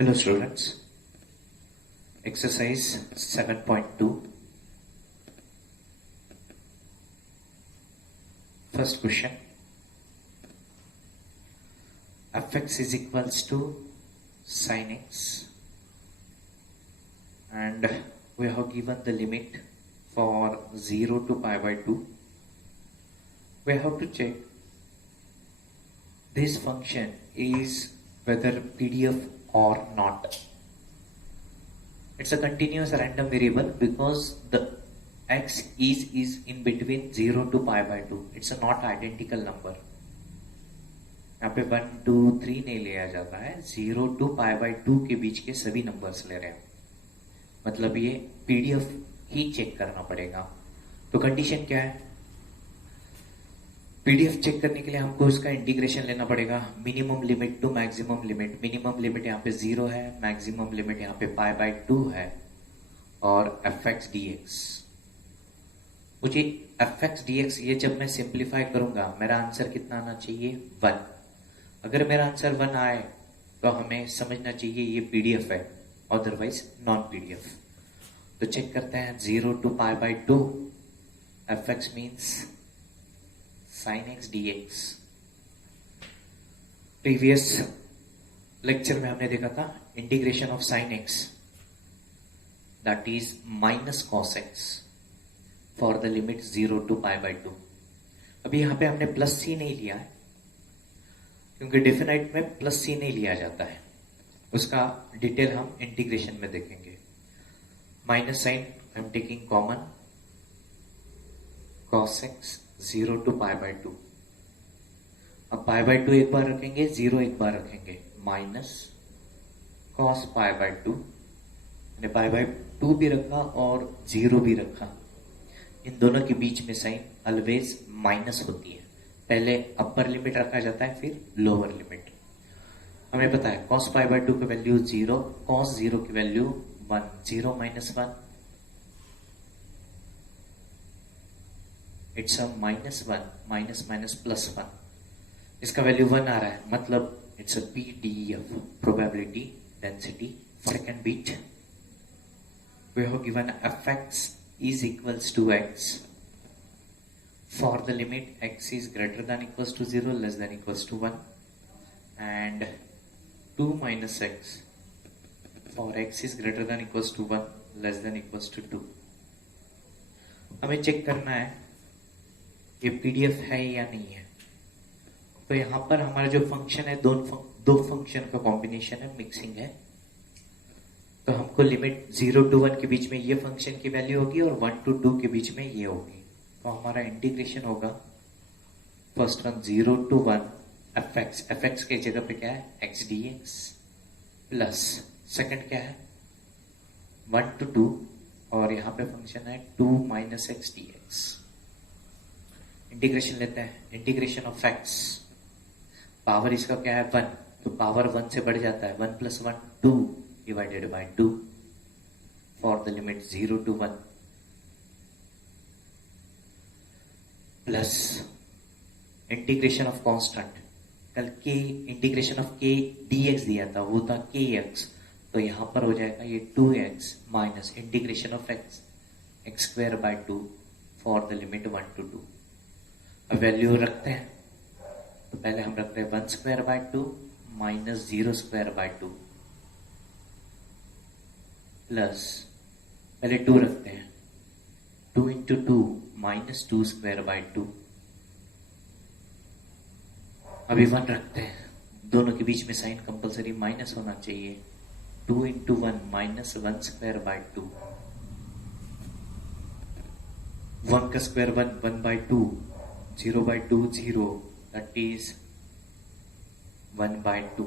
Hello students, exercise 7.2. First question, fx is equals to sin x and we have given the limit for 0 to pi by 2. We have to check this function is whether PDF or not. It's a continuous random variable because the x is in between 0 to pi by 2. It's a not identical number. यहाँ पे 1, 2, 3 नहीं लिया जाता है, 0 to pi by 2 के बीच के सभी numbers ले रहे हैं. मतलब ये पीडीएफ ही चेक करना पड़ेगा. तो कंडीशन क्या है? पीडीएफ चेक करने के लिए हमको इसका इंटीग्रेशन लेना पड़ेगा. Minimum limit to maximum limit. Minimum limit यहाँ पे 0 है, मैक्सिमम लिमिट यहाँ पे पाई बाई 2 है और fx dx. मुझे fx dx ये जब मैं सिंप्लीफाई करूंगा मेरा आंसर कितना आना चाहिए? 1. अगर मेरा आंसर 1 आए तो हमें समझना चाहिए ये पीडीएफ है, अदरवाइज नॉन पीडीएफ. तो चेक करते हैं 0 to pi by 2. fx means sin x dx. Previous lecture में हमने देखा था integration of sin x that is minus cos x for the limit 0 to pi by 2. अभी यहां पे हमने प्लस सी नहीं लिया है क्योंकि डेफिनाइट में प्लस सी नहीं लिया जाता है. उसका डिटेल हम इंटीग्रेशन में देखेंगे. Minus sign I am taking common, cos x 0 to pi by 2. अब पाई बाई 2 एक बार रखेंगे, 0 एक बार रखेंगे, माइनस cos पाई बाई 2. मैंने पाई बाई 2 भी रखा और 0 भी रखा. इन दोनों के बीच में साइन ऑलवेज माइनस होती है. पहले अपर लिमिट रखा जाता है फिर लोअर लिमिट. हमें पता है cos पाई बाई 2 की वैल्यू 0, cos 0 की value 1. 0 minus 1 it's a minus 1, minus minus plus 1. इसका वैल्यू 1 आ रहा है, मतलब it's a PDF, probability density. Second beat we have given fx is equals to x for the limit x is greater than equals to 0, less than equals to 1, and 2 minus x for x is greater than equals to 1, less than equals to 2. हमें check करना है ये PDF है या नहीं है. तो यहां पर हमारा जो फंक्शन है दो फंक्शन का कॉम्बिनेशन है, मिक्सिंग है. तो हमको लिमिट 0 टू 1 के बीच में ये फंक्शन की वैल्यू होगी और 1 टू 2 के बीच में ये होगी. तो हमारा इंटीग्रेशन होगा फर्स्ट वन 0 टू 1 fx के जगह पे क्या है? x dx प्लस सेकंड क्या है? 1 टू 2 और यहाँ पे फंक्शन है 2 माइनस x dx. इंटीग्रेशन लेते हैं. इंटीग्रेशन ऑफ x, पावर इसका क्या है? 1. तो पावर 1 से बढ़ जाता है, 1 plus 1 2 divided by 2 for the limit 0 to 1 plus integration of constant. कल k integration of k dx दिया था, वो था kx. तो यहां पर हो जाएगा ये 2x minus integration of x square by 2 for the limit 1 to 2. अब वैल्यू रखते हैं. तो पहले हम रखते हैं 1 square by 2 minus 0 square by 2 plus पहले 2 रखते हैं. 2 इंटू 2 माइनस 2 स्क्वायर बाय 2. अभी 1 रखते हैं. दोनों के बीच में साइन कंपलसरी माइनस होना चाहिए. 2 इंटू 1 माइनस 1 स्क्वायर बाय 2. 1 का square 1 by 2. 0 by 2 0, that is 1 by 2.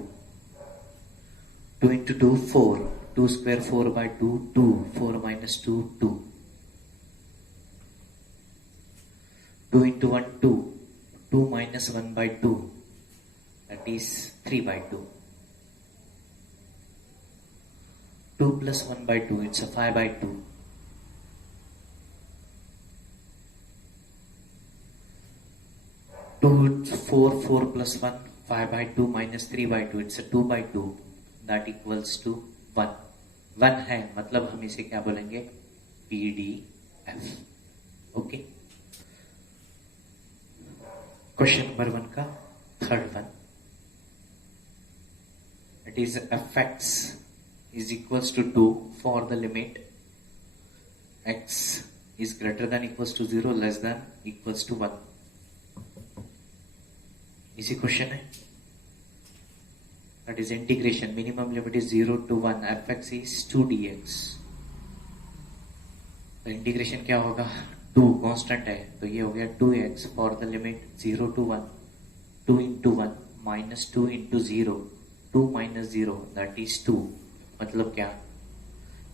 2 into 2 4. 2 square 4 by 2 2. 4 minus 2 2. 2 into 1 2. 2 minus 1 by 2, that is 3 by 2. 2 plus 1 by 2 it's 5 by 2. 2 4 4 plus 1 5 by 2 minus 3 by 2, it's a 2 by 2, that equals to 1. 1 है मतलब हम इसे क्या बोलेंगे, PDF. Okay. Question number 1 का third one, it is fx is equals to 2 for the limit x is greater than equals to 0 less than equals to 1. इसी question है. That is integration. Minimum limit is 0 to 1. fx is 2 dx. तो integration क्या होगा, 2 constant है तो ये हो गया 2x for the limit 0 to 1. 2 into 1 minus 2 into 0. 2 minus 0 that is 2. मतलब क्या,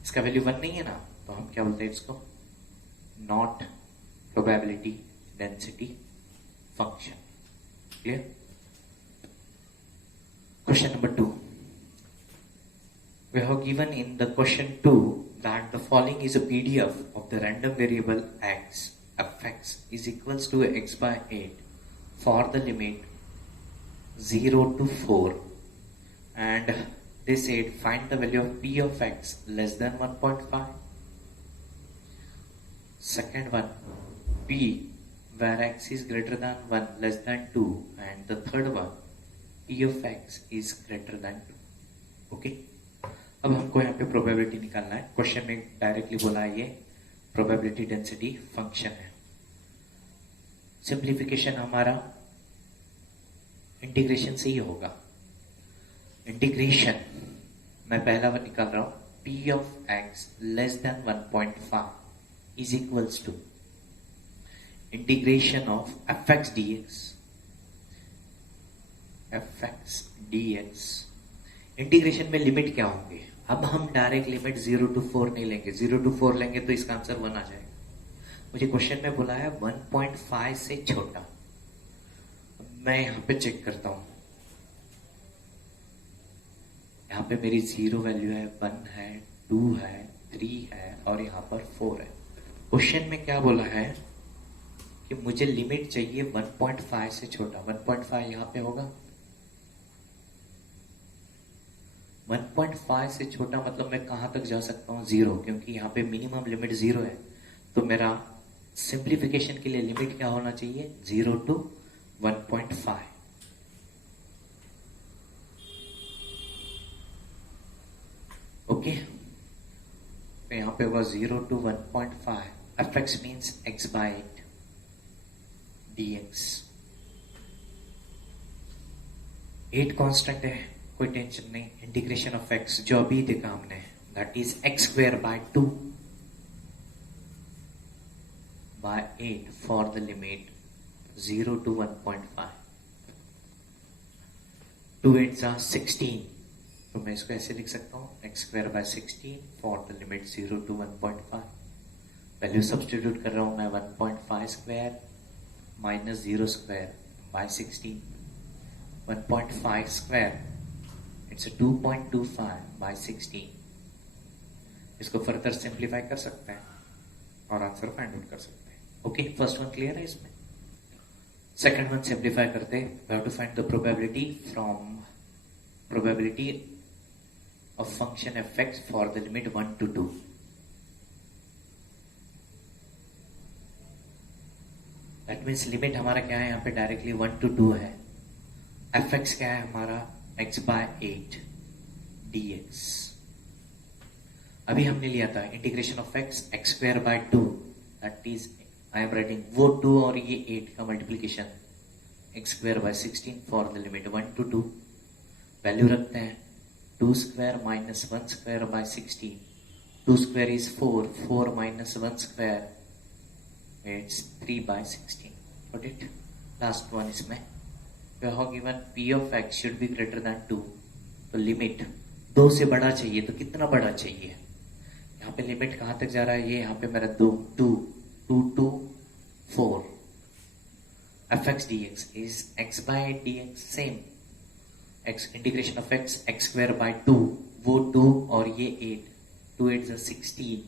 इसका वैल्यू 1 नहीं है ना, तो हम क्या बोलते हैं इसको, not probability density function. Clear. Question number 2. We have given in the question 2 that the following is a PDF of the random variable x, fx is equals to x by 8 for the limit 0 to 4. And they said find the value of p of x less than 1.5. Second one, p where x is greater than 1 less than 2. And the third one, p of x is greater than 2. Okay. अब हमको यहाँ पे probability निकालना है. Question में directly बोला है ये प्रोबेबिलिटी डेंसिटी फंक्शन है. सिंप्लीफिकेशन हमारा इंटीग्रेशन से ही होगा. इंटीग्रेशन मैं पहला वन निकाल रहा हूं, p of x less than 1.5 is equals to integration of fx dx. fx dx integration में लिमिट क्या होंगे. अब हम डायरेक्ट लिमिट 0 to 4 नहीं लेंगे. 0 to 4 लेंगे तो इसका आंसर 1 आ जाएगा. मुझे क्वेश्चन में बोला है 1.5 से छोटा. मैं यहां पे चेक करता हूं. यहां पे मेरी 0 वैल्यू है, 1 है, 2 है, 3 है और यहां पर 4 है. क्वेश्चन में क्या बोला है कि मुझे लिमिट चाहिए 1.5 से छोटा. 1.5 यहां पे होगा. 1.5 से छोटा मतलब मैं कहां तक जा सकता हूं, 0, क्योंकि यहां पे मिनिमम लिमिट 0 है. तो मेरा सिंप्लीफिकेशन के लिए लिमिट क्या होना चाहिए, 0 to 1.5. ओके. तो यहां पे होगा 0 to 1.5. fx means x by 8 dx. 8 constant है, कोई टेंशन नहीं. इंटीग्रेशन ऑफ x जो अभी देखा हमने, that is x square by 2 by 8 for the limit 0 to 1.5. 2 8 जा 16. तो मैं इसको ऐसे लिख सकता हूं, x square by 16 for the limit 0 to 1.5. Value substitute कर रहा हूं मैं, 1.5 square minus 0 square by 16. 1.5 square it's 2.25 by 16. इसको फर्दर सिंप्लीफाई कर सकते हैं और आंसर फाइंड आउट कर सकते हैं. ओके, फर्स्ट वन क्लियर है. इसमें सेकंड वन सिंप्लीफाई करते हैं. We have to find the probability from probability of function fx for the limit 1 to 2. That means limit हमारा क्या है, यहाँ पे डायरेक्टली 1 to 2 है. fx क्या है हमारा, x by 8 dx. अभी हमने लिया था integration of x square by 2, that is I am writing वो 2 और ये 8 का multiplication, x square by 16 for the limit 1 to 2. Value रखते हैं, 2 square minus 1 square by 16. 2 square is 4, 4 minus 1 square its 3 by 16. Got it? Last one इसमें we have given p of x should be greater than 2. तो limit 2 से बड़ा चाहिए, तो कितना बड़ा चाहिए. यहाँ पे लिमिट कहां तक जा रहा है, ये यहाँ पे मेरा 2 to 4. fx dx is x by 8 dx. Same x integration of x square by 2, वो 2 और ये 8. 2 8 is 16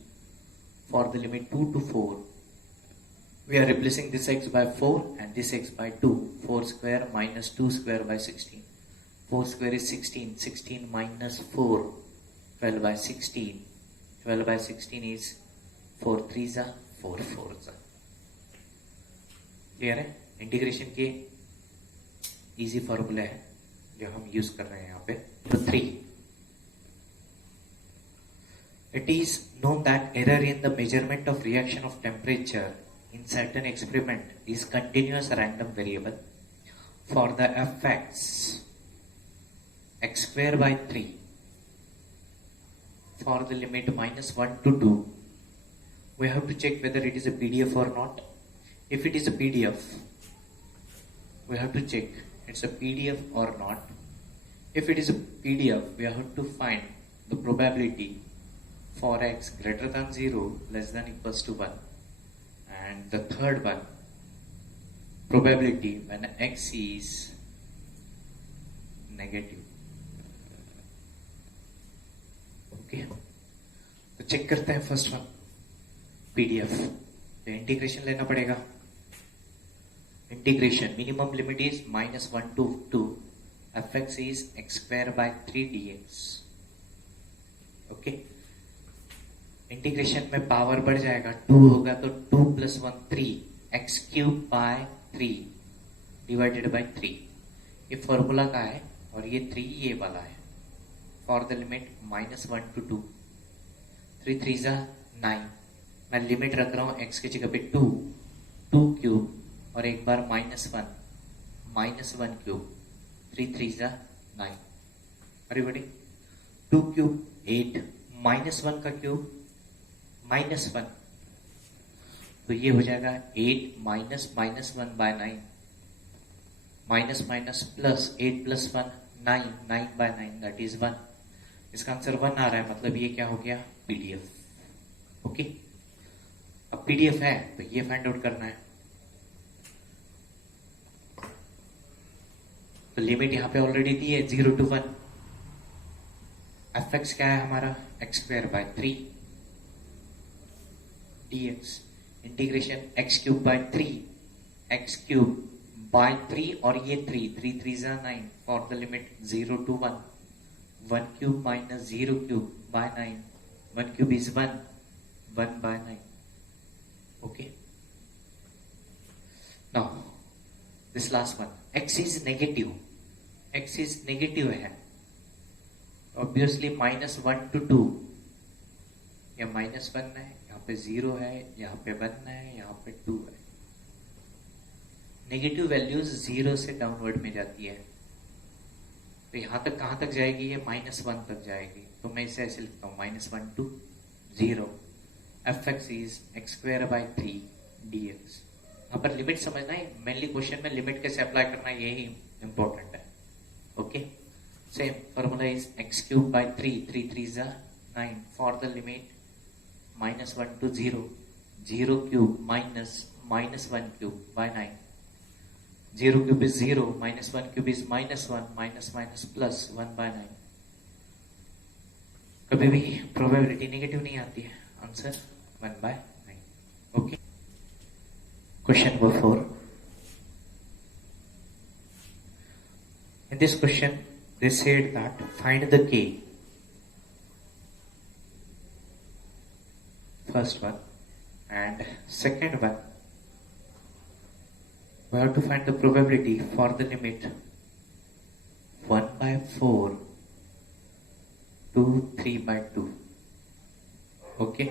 for the limit 2 to 4. We are replacing this x by 4 and this x by 2. 4 square minus 2 square by 16. 4 square is 16. 16 minus 4. 12 by 16. 12 by 16 is 4 3s are 4 4s are. Clear है? Integration के easy formula है जो हम use कर रहे हैं यहाँ पे. तो 3. It is known that error in the measurement of reaction of temperature in certain experiment is continuous random variable. For the fx x square by 3 for the limit minus 1 to 2, we have to check whether it is a PDF or not. If it is a PDF, we have to check it's a PDF or not. If it is a PDF, we have to find the probability for x greater than 0 less than equals to 1, and the third one, probability when x is negative. Okay, तो check करते हैं first one PDF. तो integration लेना पड़ेगा. Integration minimum limit is -1 to 2. fx is x square by 3 dx. Okay, integration में power बढ़ जाएगा. 2 होगा तो 2 + 1 3 x cube by 3 divided by 3. ये फॉर्मूला का है और ये 3 ये वाला है. For the limit -1 to 2. 3 3s are 9. मैं लिमिट रख रहा हूं x की जगह पे 2 क्यूब और एक बार -1 cube. 3 3s are 9. Everybody 2 cube 8 -1 का क्यूब -1, तो ये हो जाएगा 8 minus -1 by 9 minus minus plus 8 + 1 9 9 by 9 that is 1. इसका आंसर 1 आ रहा है, मतलब ये क्या हो गया PDF. ओके, अब PDF है तो ये फाइंड आउट करना है. तो लिमिट यहां पे ऑलरेडी दी है 0 to 1. fx क्या है हमारा x square by 3 dx. Integration x cube by 3 x cube by 3 और ये 3 3s are 9 for the limit 0 to 1. 1 cube minus 0 cube by 9. 1 cube is 1 by 9. Okay, now this last one x is negative. x is negative है obviously -1 to 2. या -1 है, यहाँ पे 0 है, यहाँ पे 1 है, यहाँ पे 2 है. नेगेटिव वैल्यूज 0 से डाउनवर्ड में जाती है. तो यहां तक कहां तक जाएगी? ये -1 तक जाएगी. तो मैं इसे ऐसे लिखता हूं -1 to 0. fx is x square by 3 dx. यहाँ पर लिमिट समझना है. मेनली क्वेश्चन में लिमिट कैसे अप्लाई करना है यही इंपॉर्टेंट है. Okay, same formula is x cube by 3 3 3s are 9 for the limit -1 to 0. 0 cube minus -1 cube by 9. 0 cube is 0 -1 cube is -1 minus plus 1 by 9. कभी भी प्रोबेबिलिटी नेगेटिव नहीं आती है. Answer 1 by 9. Okay, question number 4. In this question, they said that find the k. First one, and second one, we have to find the probability for the limit 1 by 4 to 3 by 2. Okay.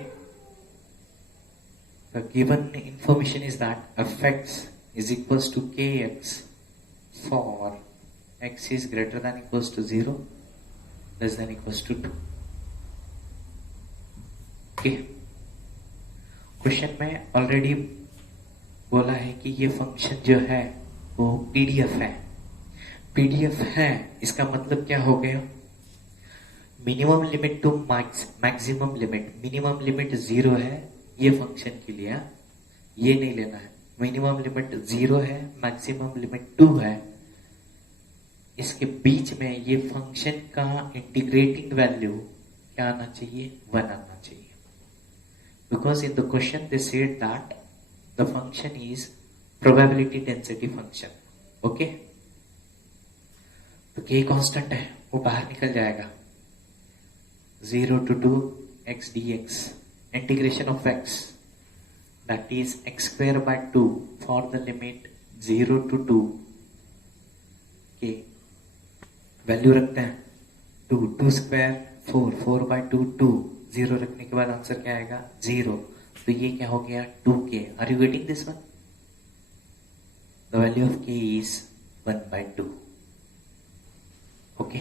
The given information is that fx is equals to kx for x is greater than equals to 0 less than equals to 2. Okay. Question में already बोला है कि ये function जो है वो PDF है. PDF है इसका मतलब क्या हो गया? Minimum limit to maximum limit. Minimum limit 0 है ये फंक्शन के लिए, ये नहीं लेना है. मिनिमम लिमिट 0 है, मैक्सिमम लिमिट 2 है. इसके बीच में ये फंक्शन का इंटीग्रेटिंग वैल्यू क्या आना चाहिए? 1 आना चाहिए. Because in the question they said that the function is probability density function. Okay. तो k कांस्टेंट है, वो बाहर निकल जाएगा. 0 to 2 x dx, integration of x, that is x square by 2 for the limit 0 to 2 k. Value रखते हैं 2 square 4 by 2 2, 0 रखने के बाद आंसर क्या आएगा 0. तो ये क्या हो गया 2k. Are you getting this one? The value of k is 1/2. Okay,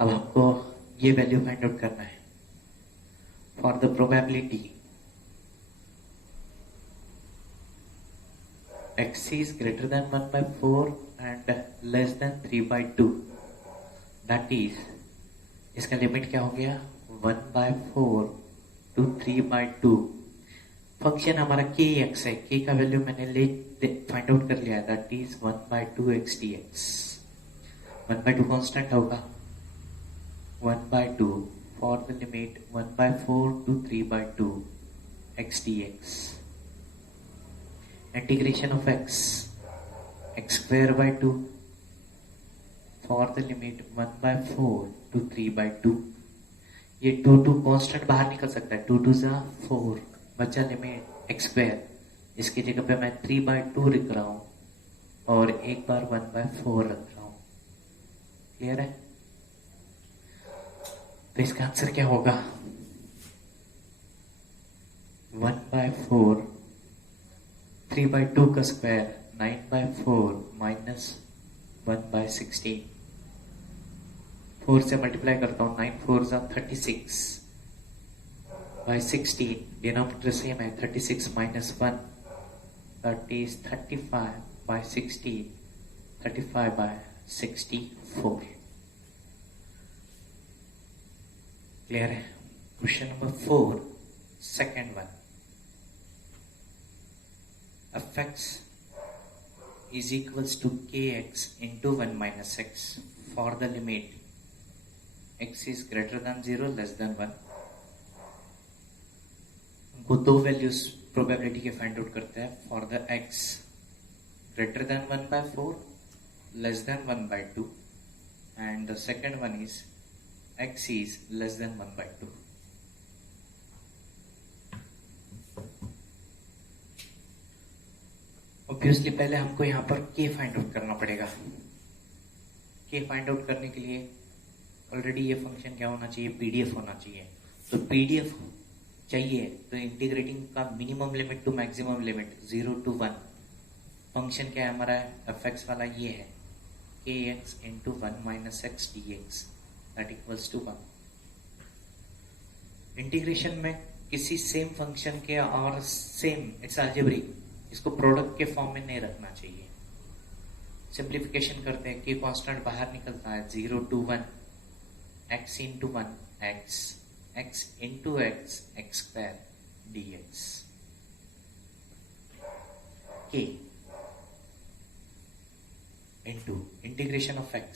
अब हमको ये वैल्यू फाइंड आउट करना है. For the probability x is greater than 1/4 and less than 3/2, that is इसका लिमिट क्या हो गया 1/4 to 3/2. फंक्शन हमारा kx है, k का वैल्यू मैंने फाइंड आउट कर लिया है, that is 1/2 x dx. 1/2 constant होगा. 1/2 for the limit 1/4 to 3/2 x dx. Integration of x square by 2 for the limit 1/4 to 3/2. ये 2 कांस्टेंट बाहर निकल सकता है. 2 2 4, बचा लिमिट x स्क्वायर. इसकी जगह पे मैं 3/2 लिख रहा हूं और एक बार 1/4 रख रहा हूं. क्लियर है? तो इसका आंसर क्या होगा 1/4, 3/2 का स्क्वायर 9/4 माइनस 1/16. 4 से मल्टीप्लाई करता हूं, 9 4 36 by 16. डिनोमिनेटर सेम है, 36 minus 1, that is 35 by 16, 35 by 64. Clear है? Question number 4, second one. fx is equals to kx into 1 minus x for the limit x is greater than 0 less than 1. हमको दो values probability के find out करते हैं. For the x greater than 1/4 less than 1/2 and the second one is x is less than 1/2. Obviously पहले हमको यहाँ पर k find out करना पड़ेगा. k फाइंड आउट करने के लिए ऑलरेडी ये फंक्शन क्या होना चाहिए pdf होना चाहिए. तो pdf चाहिए तो इंटीग्रेटिंग का minimum limit to maximum limit 0 to 1. Function क्या है हमारा fx वाला ये है kx into 1 minus x dx that equals to 1. Integration में किसी सेम फंक्शन के और सेम इट्स अलजेब्रिक, इसको प्रोडक्ट के फॉर्म में नहीं रखना चाहिए. सिंप्लीफिकेशन करते हैं, k कांस्टेंट बाहर निकलता है 0 to 1 x into 1 x, x into x, x square dx. k into integration of x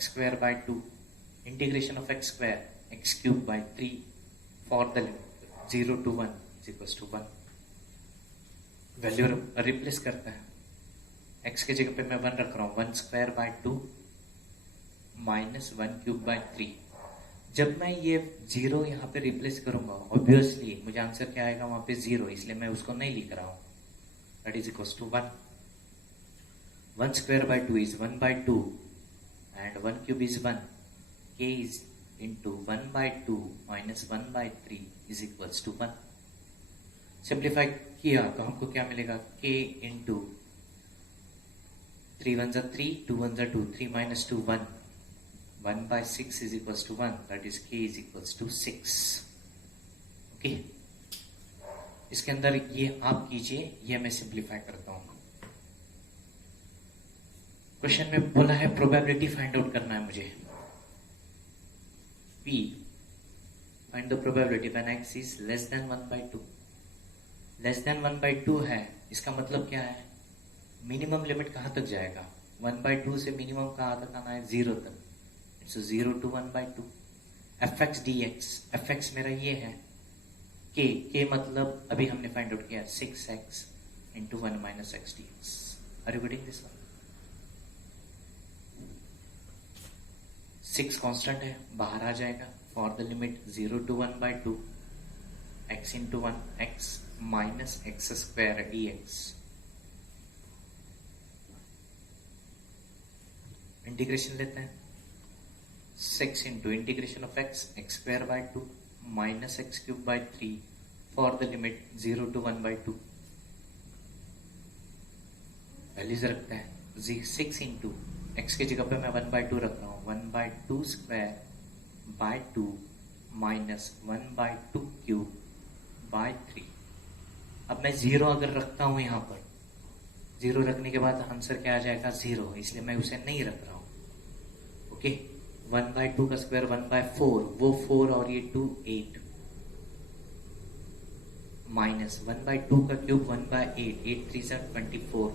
square by 2, integration of x square x cube by 3 for the limit 0 to 1 is equals to 1. Value replace करता है. x के जगह पे मैं 1 रख रहा हूं. 1 square by 2 minus 1 cube by 3. जब मैं ये 0 यहाँ पे रिप्लेस करूंगा ऑब्वियसली मुझे आंसर क्या आएगा वहां पे 0, इसलिए मैं उसको नहीं लिख रहा हूं. That is equals to 1. 1 square by 2 is 1/2 and 1 cube is 1. k is into 1/2 minus 1/3 is equals to 1. Simplify किया तो हमको क्या मिलेगा k into 3 1 3, 2 1 2, 3 minus 2 1. 1/6 is equals to 1, that is k is equals to 6. Okay, इसके अंदर ये आप कीजिए, ये मैं सिंप्लीफाई करता हूं. क्वेश्चन में बोला है प्रोबेबिलिटी फाइंड आउट करना है मुझे. p find the probability when x is less than 1/2. Less than 1/2 है, इसका मतलब क्या है मिनिमम लिमिट कहां तक जाएगा 1/2 से मिनिमम कहां तक आना है 0 तक. It's 0 to 1/2. fx dx, fx मेरा ये है k मतलब अभी हमने फाइंड आउट किया 6x into 1 minus x dx. Are you getting this one? 6 constant है, बाहर आ जाएगा. For the limit 0 to 1/2 x into 1 x minus x square dx. Integration लेते हैं. 6 into integration of x square by 2 minus x cube by 3 for the limit 0 to 1/2. Values रखते हैं. 6 into x की जगह पे मैं 1/2 रख रहा हूँ. 1/2 square by 2 minus 1/2 cube by 3. अब मैं 0 अगर रखता हूं यहां पर, 0 रखने के बाद आंसर क्या आ जाएगा? 0. इसलिए मैं उसे नहीं रख रहा हूं. ओके. 1/2 का स्क्वायर 1/4, वो 4 और ये 2 8 माइनस 1/2 का क्यूब 1/8, 8 3 से 24.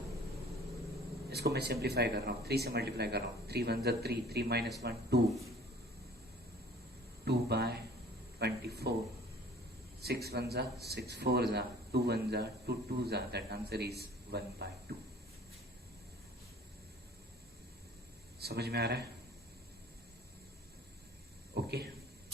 इसको मैं सिंप्लीफाई कर रहा हूँ, 3 से मल्टीप्लाई कर रहा हूँ. 3 1 जा 3, 3 minus 1 2, 2/24. 6 1 जा 6, 4 जा 2, 1 जा 2, 2 जा. That answer is 1/2. समझ में आ रहा है? ओके.